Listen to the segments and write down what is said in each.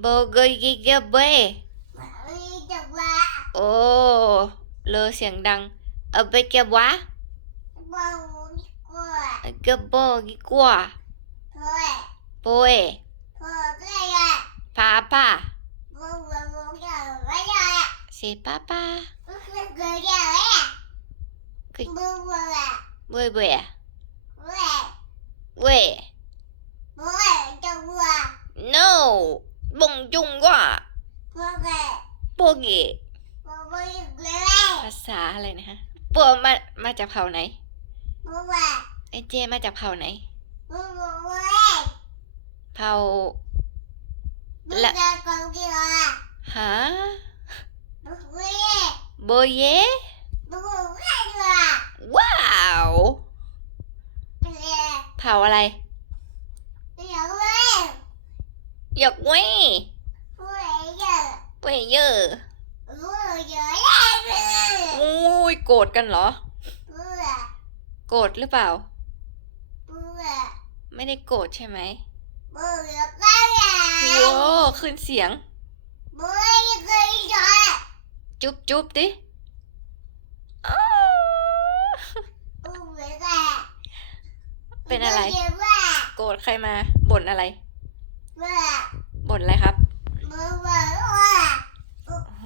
โบเกกิเกเบโอ้เลอเสียงดังเอาไปเก็บวะเก็บโบกิกว่าโปเอพาป้าเซป้าป้าคือเว้ยเว้ยเว้ย no บงจุงว่าโปเกภาษาอะไรนะฮะปวมามาจากเผ่าไหนไอเจมาจากเผ่าไหนเผ่าหาโบเยว้าวเผ่าอะไร หยกเว้ยเว้ยเยอะอุ้ยโกรธกันเหรอโกรธหรือเปล่าไม่ได้โกรธใช่ไหมโว้ขึ้นเสียงจุ๊บจุ๊บดิอ้าวเป็นอะไร โกรธใครมาบ่นอะไร บ่นอะไรครับโอ้โห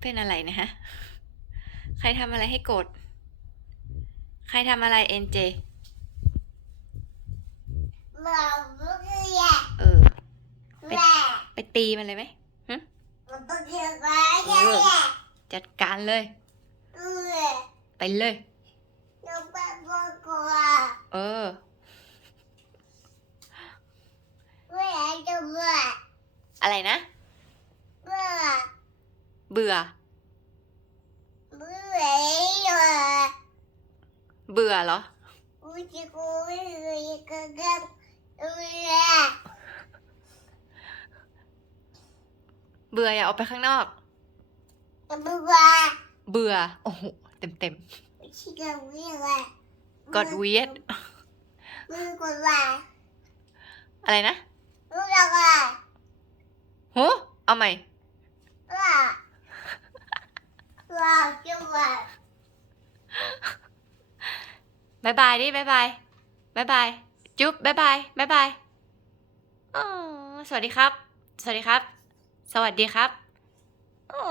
เป็นอะไรนะฮะ ใครทำอะไรให้โกรธ ใครทำอะไรเอ็นเจเออ ไปตีมันเลยไหมจัดการเลย ไปเลย เออ อะไรนะ เบื่อเบื่อเหรอเบื่ออย่าออกไปข้างนอก เบื่อโอ้โห เต็มเต็มๆกดเวียดอะไรนะโหเอาใหม่ บายบายดิบายบายบายบายจุ๊บบายบายบายบายอ๋อสวัสดีครับ สวัสดีครับ สวัสดีครับอ๋อ